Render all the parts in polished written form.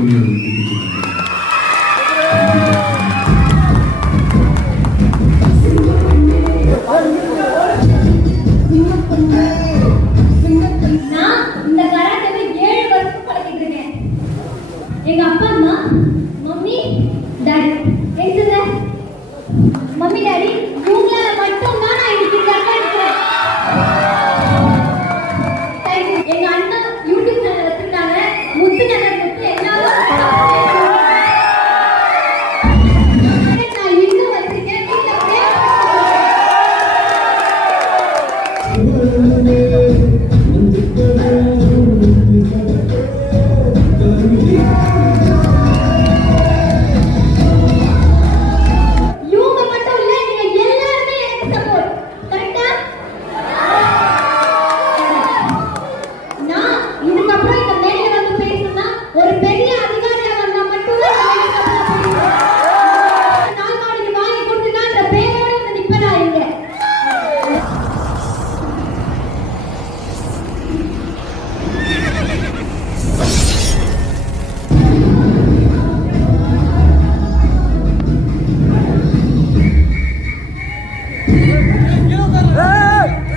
சொல்லி அதை தெரிவிச்சுக்கிறேன். எங்க அப்பா அம்மா மம்மி டாடி எங்க மம்மி டாடி இவங்களால மட்டும் தான் நான் இன்னைக்கு கரெக்டா இருக்கேன். எங்க அண்ணா யூடியூப் சேனல் வச்சிருக்காங்க. முத்து நகர் முத்து எல்லாரும் நான் இன்னும் வச்சிருக்கேன்.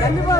கண்டிப்பா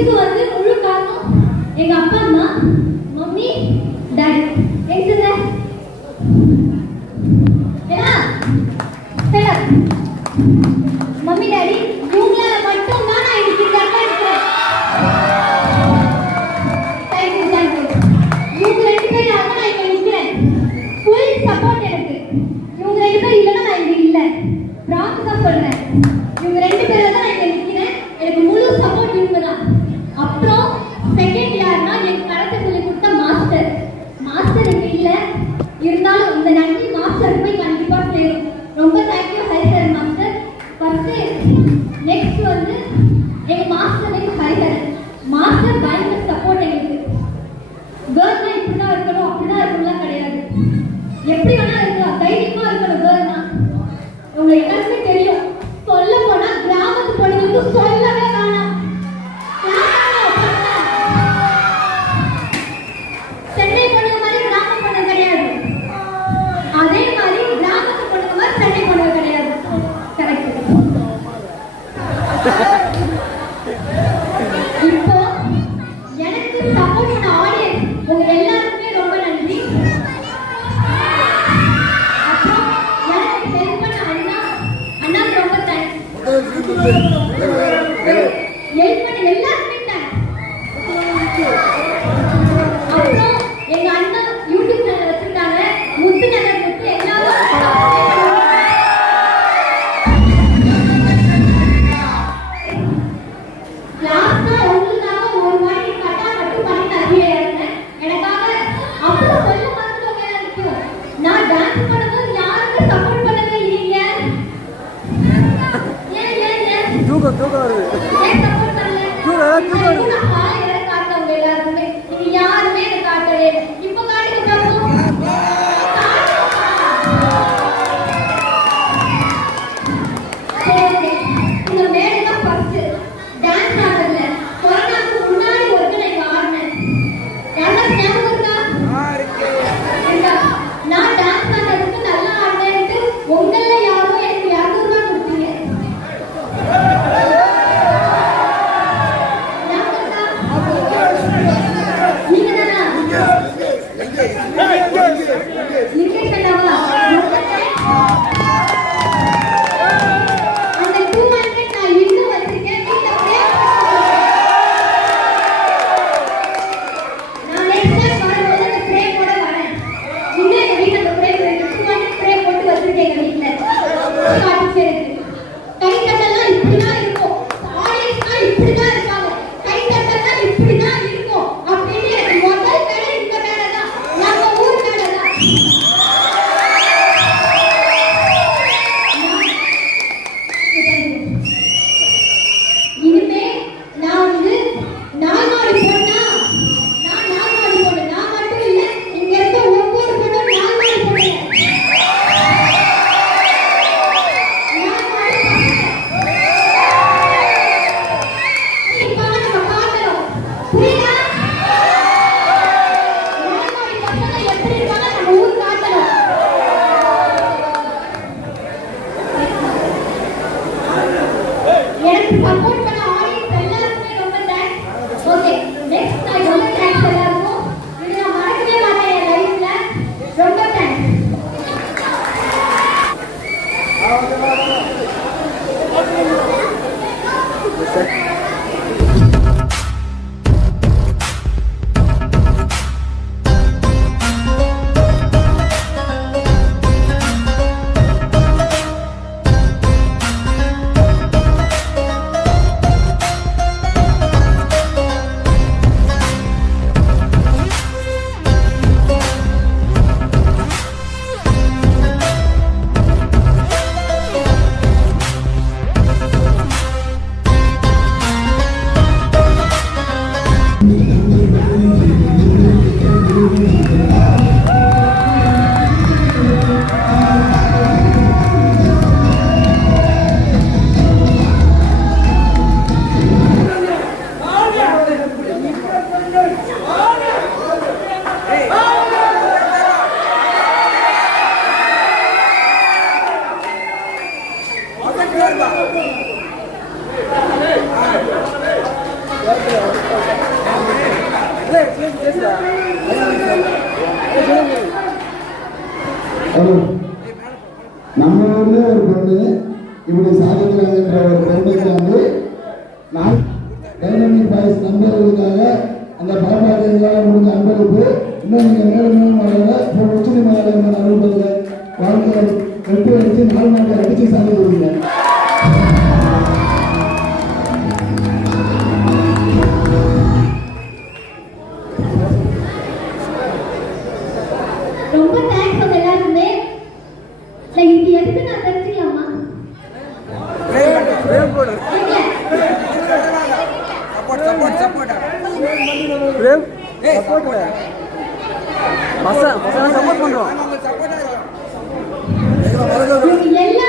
இதுக்கு வந்து முழு காரணம் எங்க அப்பா அம்மா, மம்மி, டாடி. எங்க மம்மி டாடி இவங்களால மட்டும் தான் நான் இன்னைக்கு இந்த இடத்துல இருக்கிறேன். தேங்க்யூ. இவங்க 2 பேரால தான் நான் இங்க நிக்கிறேன். ஃபுல் சப்போர்ட் எனக்கு. இவங்க 2 பேர் இல்லைன்னா நான் இங்க இல்லை. ப்ராமிஸா சொல்றேன். இவங்க 2 பேரால தான் நான் இங்க நிக்கிறேன். எனக்கு முழு சப்போர்ட் இவங்க தான். அப்புறம் செகண்ட் யாருன்னா எனக்கு கராத்தே சொல்லி கொடுத்த மாஸ்டர். மாஸ்டர் இங்க இல்ல, இருந்தாலும் இந்த நன்றி மாஸ்டருக்கு போய் கண்டிப்பா சேரும். ரொம்ப thank you Hariharan master. First next வந்து எங்க மாஸ்டர் ஹரிஹரன் மாஸ்டர் பயங்கர சப்போர்ட் எங்களுக்கு. கேர்ள்னா இப்படிதான் இருக்கணும் அப்படிதான் இருக்கணும்லாம் கிடையாது. எப்படி வேணா இருக்கலாம், தைரியமா இருக்கணும். கேர்ள்னா உங்களுக்கு எல்லாருமே தெரியும். சொல்ல போனா கிராமத்து பொண்ணுங்களுக்கு சொல்லவே வேணாம். சென்னை பொண்ணுங்க மாதிரி கிராம பொண்ணு கிடையாது. அதே மாதிரி கிராமத்து பொண்ணுங்க மாதிரி சென்னை பொண்ணுங்க கிடையாது. கரெக்ட். இப்போ எனக்கு சப்போர்ட் பண்ண ஆடியன்ஸ் உங்க எல்லாருக்குமே ரொம்ப நன்றி. அப்புறம் எனக்கு ஹெல்ப் பண்ண அண்ணாக்கு ரொம்ப தேங்க்ஸ். ஹெல்ப் பண்ண எல்லாருக்குமே தேங்க்ஸ். அப்புறம் எங்க அண்ணா யூடியூப் சேனல் வச்சிருக்காங்க, முத்து நகர் முத்து. எல்லாரும் லாஸ்டா உங்களுக்காக ஒரு வாட்டி கட்டா மட்டும் பண்ணி தருவீங்க. எனக்காக அப்புறம் சொல்ல மறந்துட்டோங்க நினைக்கும். நான் டான்ஸ் பண்ணும்போது யாருக்கு சப்போர்ட் பண்ணவே இல்லைங்க. ஏன் தூக்கம் வருது. ஏன் சப்போர்ட் பண்ணல? நான் காலை வரை காட்டுறவங்க எல்லாருக்குமே நீங்க யாருமே எனக்கு காட்டவே இல்லை. இப்போ காட்டுங்க பாப்போம். சரி, இந்த மேடை தான் ஃபர்ஸ்ட் டான்ஸ் ஆடுறதுல கொரோனாவுக்கு முன்னாடி ஒருத்தர் நான் இங்க ஆடினேன். யாராவது ஞாபகம் இருக்கா? நான் டான்ஸ் ஆடுறதுக்கு நல்லா ஆடினேன்ட்டு உங்கள யாரோ எனக்கு 200 ரூபாய் கொடுத்தீங்க. நீங்க தானா? நீங்க கண்டாவா? அந்த 200 நான் இன்னும் வச்சிருக்கேன். வீட்ல ப்ரே நான் நெக்ஸ்ட் டைம் வரும்போது அந்த ப்ரே போட வரேன். இன்னும் எங்க வீட்ல அந்த ப்ரே 200 ப்ரே போட்டு வச்சிருக்கேன் எங்க வீட்ல. காட்டுச்சே இருக்கு. கை தட்டலாம் இப்படிதான் இருக்கும். ஆடியன்ஸ்னா இப்படிதான் இருக்காங்க. கை தட்டலாம் இப்படிதான் இருக்கும். அப்படின்னு எனக்கு முதல் மேடை இந்த மேடை தான். நம்ம ஊர் மேடை தான். இனிமே நான் வந்து நால்மாடி பொண்ணா? நான் நால்மாடி பொண்ணு. நான் மட்டும் இல்ல, இங்க இருக்க ஒவ்வொரு பொண்ணும் நால்மாடி பொண்ணுங்க. நால்மாடி பொண்ணுங்க. இப்ப நம்ம காட்டணும். புரியுதா? நால்மாடி பசங்க எப்படி இருக்காங்க நம்ம ஊர் காட்டணும். எனக்கு சப்போர்ட் பண்ண ஆடியன்ஸ் எல்லாருக்குமே ரொம்ப தேங்க்ஸ். ஓகே, நெக்ஸ்ட் நான் ரொம்ப தேங்க்ஸ் எல்லாருக்கும். இது நான் மறக்கவே மாட்டேன் என் லைஃப்ல. ரொம்ப தேங்க்ஸ். ஊர்ல ஒரு பொண்ணு இப்படி சாதிக்கிறாங்கன்ற ஒரு பொண்ணுக்கு வந்து நான் டைனமிக் பாய்ஸ் நண்பர்களுக்காக அந்த பாப்பாக்கள் முடிஞ்ச அன்பளிப்பு இன்னும் நீங்க மேலும் வரல உச்ச நீதிமன்ற அலுவலகத்தில் வாழ்க்கை வெற்றி அடிச்சு 4 நாட்கள் அடிச்சு சாதிக்கிறீங்க. ரொம்ப தேங்க்ஸ் உங்க எல்லாருக்குமே. இது எதுக்கு நான் தெரிஞ்சுக்கலாமா? சப்போர்ட் பண்றோம். எல்லா